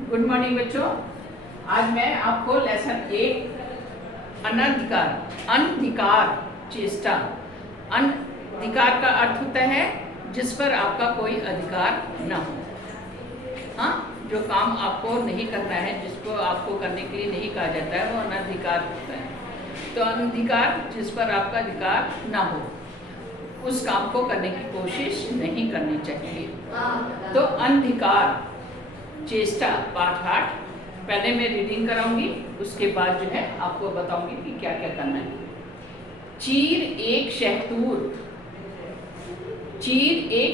Good morning बच्चों। आज मैं आपको लेसन 1 अनधिकार चेष्टा। अनधिकार का अर्थ होता है जिस पर आपका कोई अधिकार न हो। हाँ, जो काम आपको नहीं करना है, जिसको आपको करने के लिए नहीं कहा जाता है, वो अनधिकार होता है। तो अनधिकार जिस पर आपका अधिकार ना हो, उस काम को करने की कोशिश नहीं करनी चाहिए। तो अनधिकार चेष्टा पाठ 8 पहले मैं रीडिंग कराऊंगी, उसके बाद जो है आपको बताऊंगी कि क्या क्या करना है। चीर एक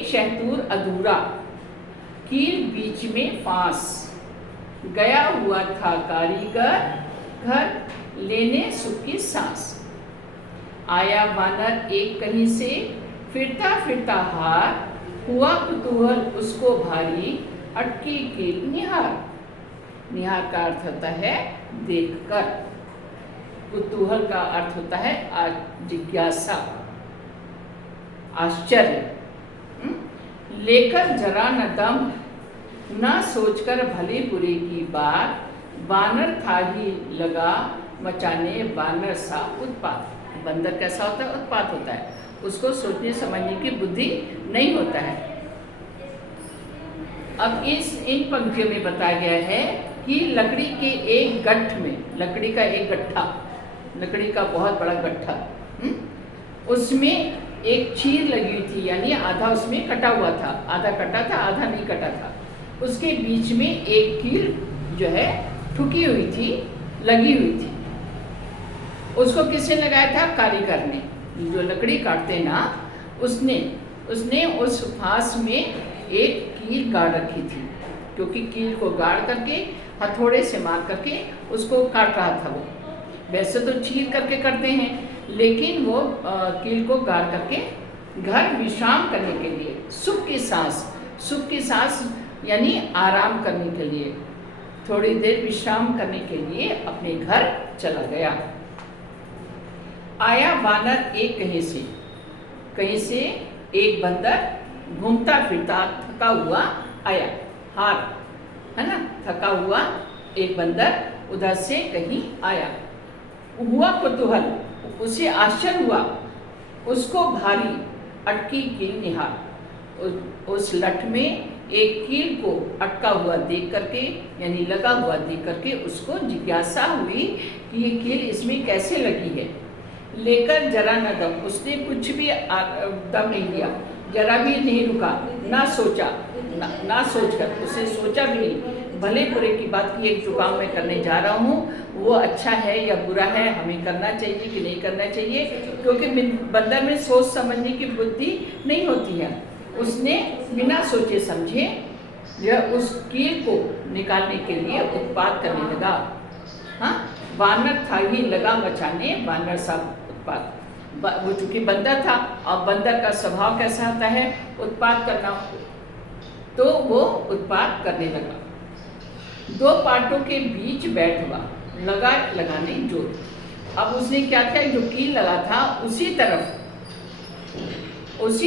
शहतूर अधूरा, कील बीच में फांस, गया हुआ था कारीगर घर लेने सुख की सांस। आया वानर एक कहीं से, फिरता फिरता हार, हुआ कुतूहल उसको भारी, अटकी कील निहार। निहार का अर्थ होता है देखकर, कुतूहल का अर्थ होता है जिज्ञासा, आश्चर्य। लेकर जरा न दम, न सोचकर भले बुरे की बात, बानर था ही लगा मचाने बानर सा उत्पात। बंदर कैसा होता है? उत्पात होता है, उसको सोचने समझने की बुद्धि नहीं होता है। अब इन पंक्तियों में बताया गया है कि लकड़ी के एक गट्ठ में, लकड़ी का एक गट्ठा, लकड़ी का बहुत बड़ा गट्ठा, उसमें एक चीर लगी हुई थी, यानी आधा उसमें कटा हुआ था, आधा कटा था आधा नहीं कटा था। उसके बीच में एक कील जो है ठुकी हुई थी, लगी हुई थी। उसको किसने लगाया था? कारीगर ने। जो लकड़ी काटते ना, उसने उस फांस में एक कील गाड़ रखी थी, क्योंकि कील को गाड़ करके हथौड़े से मार करके उसको काट रहा था। वो वैसे तो चीर करके करते हैं, लेकिन वो कील को गाड़ करके घर विश्राम करने के लिए, सुख की सांस यानी आराम करने के लिए, थोड़ी देर विश्राम करने के लिए अपने घर चला गया। आया वानर एक कहीं से एक बंदर घूमता फिरता थका हुआ आया। हार है ना, थका हुआ एक बंदर उधर से कहीं आया। हुआ कुतूहल, उसे आश्चर्य हुआ, उसको भारी, अटकी कील निहार। उस लठ में एक कील को अटका हुआ देख करके, यानी लगा हुआ देख करके उसको जिज्ञासा हुई कि ये कील इसमें कैसे लगी है। लेकर जरा न दम, उसने कुछ भी दम नहीं लिया, जरा भी नहीं रुका, ना सोचा, ना सोचकर, उसने सोचा भी नहीं भले बुरे की बात की, एक जो काम मैं करने जा रहा हूँ वो अच्छा है या बुरा है, हमें करना चाहिए कि नहीं करना चाहिए, क्योंकि बंदर में सोच समझने की बुद्धि नहीं होती है। उसने बिना सोचे समझे यह उस कील को निकालने के लिए उत्पात करने लगा। हाँ, बानर था ही लगा मचाने बानर सा उत्पात। वो चूंकि बंदर था, और बंदर का स्वभाव कैसा होता है? उत्पात करना, तो वो उत्पात करने लगा। दो पाटों के बीच बैठ हुआ, लगाने जोर। अब उसने क्या किया? जो कील लगा था उसी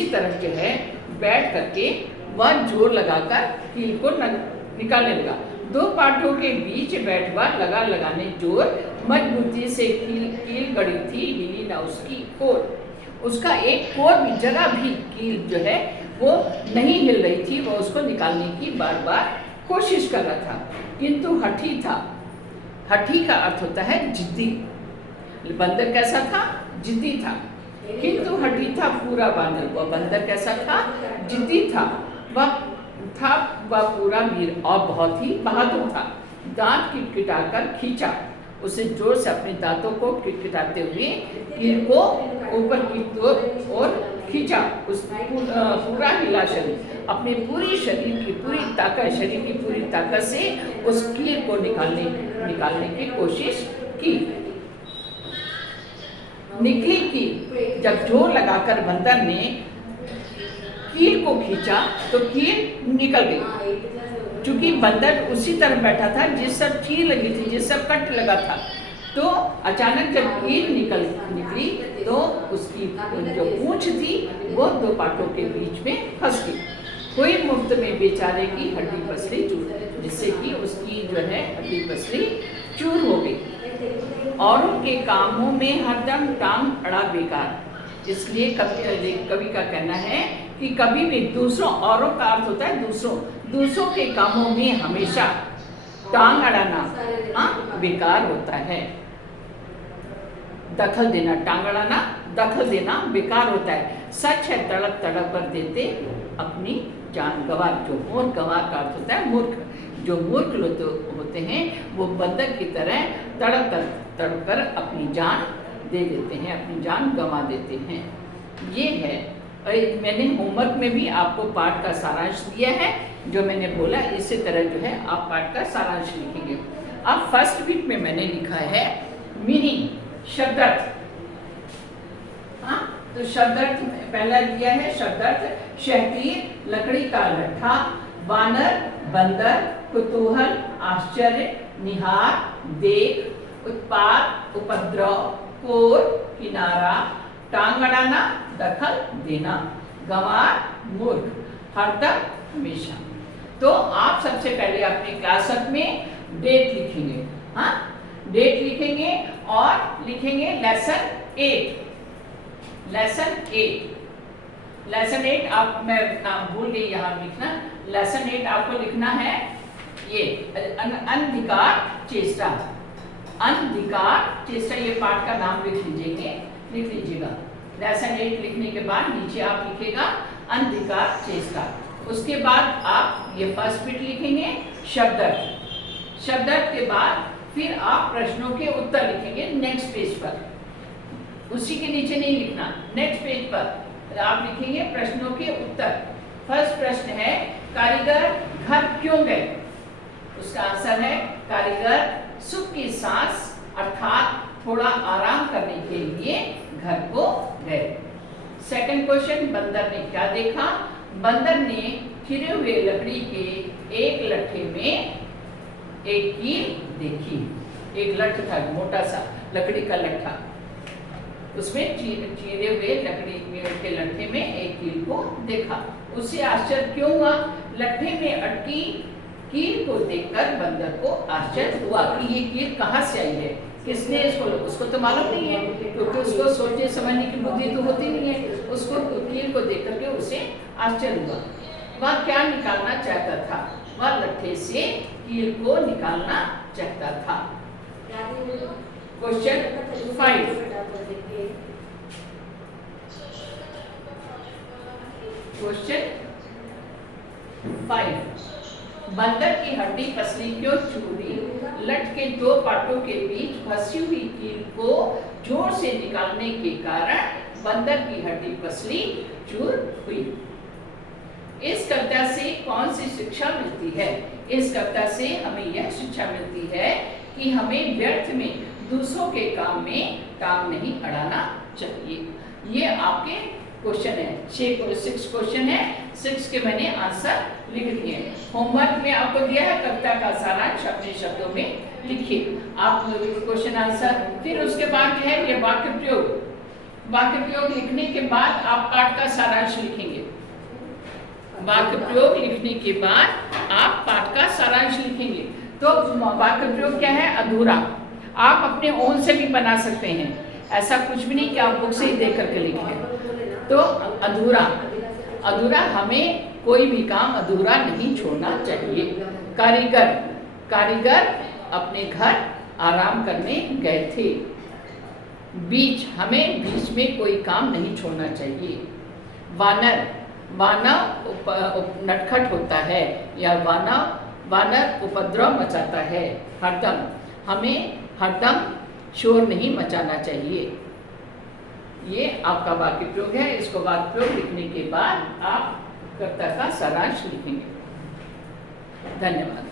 तरफ जो है बैठ करके वह जोर लगाकर कील को निकालने लगा। दो पाटों के बीच बैठ हुआ, लगाने जोर, मजबूती से कील गड़ी थी, हिली ना उसकी कोर। उसका एक कोर भी, जरा भी कील जो है वो नहीं हिल रही थी। वो उसको निकालने की बार बार कोशिश कर रहा था, किंतु हठी था। हठी का अर्थ होता है जिद्दी। बंदर कैसा था? जिद्दी था। किंतु हठी था पूरा बानर। वह बंदर कैसा था? जिद्दी था। वह पूरा वीर और बहुत ही बहादुर था। दांत किटकिटाकर खींचा, उसे जोर से अपने दांतों को किटकिटाते हुए कील को ऊपर की ओर खींचा। उस पूरा हिला शरीर, अपने शरीर की पूरी ताकत से उस कील को निकालने की कोशिश की। निकली कील, जब जोर लगाकर बंदर ने कील को खींचा तो कील निकल गई। चूंकि बंदर उसी तरफ बैठा था जिस सब चीर लगी थी, जिस सब कट लगा था, तो अचानक जब कील निकली तो उसकी जो पूंछ थी वो दो पाटों के बीच में फंस गई। कोई मुफ्त में बेचारे की हड्डी पसली चूर, जिससे कि उसकी जो है हड्डी पसली चूर हो गई। औरों के कामों में हरदम टांग अड़ा बेकार। इसलिए कवि का कहना है कि कभी भी दूसरों, औरों का अर्थ होता है दूसरों के कामों में हमेशा टांग अड़ाना बेकार होता है। दखल देना, टांग अड़ाना दखल देना बेकार होता है। सच है तड़प तड़प कर देते अपनी जान गंवा। जो मूर्ख, गंवा का अर्थ होता है मूर्ख। जो मूर्ख लोग होते हैं वो बंदर की तरह तड़प तड़प कर अपनी जान दे देते हैं, अपनी जान गंवा देते हैं। ये है, मैंने होमवर्क में भी आपको पाठ का सारांश दिया है। जो मैंने बोला इसी तरह जो है आप पाठ का सारांश लिखेंगे। अब फर्स्ट बीट में मैंने लिखा है मीनिंग, शब्दार्थ। तो शब्दार्थ पहला दिया है शब्दार्थ, शहतीर, लकड़ी का लट्ठा, बानर, बंदर, कुतूहल, आश्चर्य, निहार, देख, उत्पात, उपद्रव, कोर, किनारा, टांग अड़ाना, दखल देना, गंवार, मूर्ख, हरदम, हमेशा। तो आप सबसे पहले अपने क्लास में डेट लिखेंगे। डेट लिखेंगे और लिखेंगे लेसन 8। लेसन 8 आप, मैं भूल गई यहाँ लिखना। लेसन 8 आपको लिखना है ये अनधिकार चेष्टा। अनधिकार चेष्टा, ये पाठ का नाम लिख लीजिएगा। लेसन 8 लिखने के बाद नीचे आप लिखेगा अनधिकार चेष्टा। उसके बाद आप ये फर्स्ट बिट लिखेंगे शब्दार्थ। शब्दार्थ के बाद फिर आप प्रश्नों के उत्तर लिखेंगे नेक्स्ट पेज पर। उसी के नीचे नहीं लिखना, नेक्स्ट पेज पर आप लिखेंगे प्रश्नों के उत्तर। फर्स्ट प्रश्न है कारीगर घर क्यों गए? उसका आंसर है कारीगर सुख की सांस अर्थात थोड़ा आराम करने के लिए घर को गए। सेकंड क्वेश्चन, बंदर ने क्या देखा? बंदर ने खिरे हुए लकड़ी के एक लट्ठे में एक कील देखी। एक लट्ठ था, मोटा सा लकड़ी का लट्ठा, उसमें चीरे हुए लकड़ी के लट्ठे में एक कील को देखा। उसे आश्चर्य क्यों हुआ? लट्ठे में अटकी कील को देखकर बंदर को आश्चर्य हुआ कि ये कील कहाँ से आई है, किसने इसको, उसको तो मालूम नहीं है क्योंकि उसको सोचने समझने की बुद्धि तो होती नहीं है। उसको कील को देख करके उसे आश्चर्य हुआ। वह क्या निकालना चाहता था? वह लट्ठे से कील को निकालना चाहता था। क्वेश्चन 5। क्वेश्चन 5, बंदर की हड्डी पसली क्यों चूरी? लठ के दो पाटों के बीच फंसी हुई कील को जोर से निकालने के कारण बंदर की हड्डी पसली चूर हुई। इस कविता से कौन सी शिक्षा मिलती है? इस कविता से हमें यह शिक्षा मिलती है कि हमें व्यर्थ में दूसरों के काम में टांग नहीं अड़ाना चाहिए। ये आपके क्वेश्चन है, 6 क्वेश्चन है। 6 के मैंने आंसर लिख दिए। होमवर्क में आपको दिया है कविता का सारांश अपने शब्दों में लिखिए आप क्वेश्चन आंसर। फिर उसके बाद जो है ये वाक्य प्रयोग। वाक्य प्रयोग लिखने के बाद आप पाठ का सारांश लिखेंगे। वाक्य प्रयोग लिखने के बाद आप पाठ का सारांश लिखेंगे। तो वाक्य प्रयोग क्या है? अधूरा। आप अपने ओन से भी बना सकते हैं, ऐसा कुछ भी नहीं कि आप बुक से ही देख करके लिखें। तो अधूरा, अधूरा, हमें कोई भी काम अधूरा नहीं छोड़ना चाहिए। कारीगर, कारीगर अपने घर आराम करने गए थे। बीच, हमें बीच में कोई काम नहीं छोड़ना चाहिए। वानर, वानर नटखट होता है या वानर उपद्रव मचाता है। हरदम, हमें हरदम शोर नहीं मचाना चाहिए। ये आपका वाक्य प्रयोग है। इसको वाक्य प्रयोग लिखने के बाद आप कर्ता का सारांश लिखेंगे। धन्यवाद।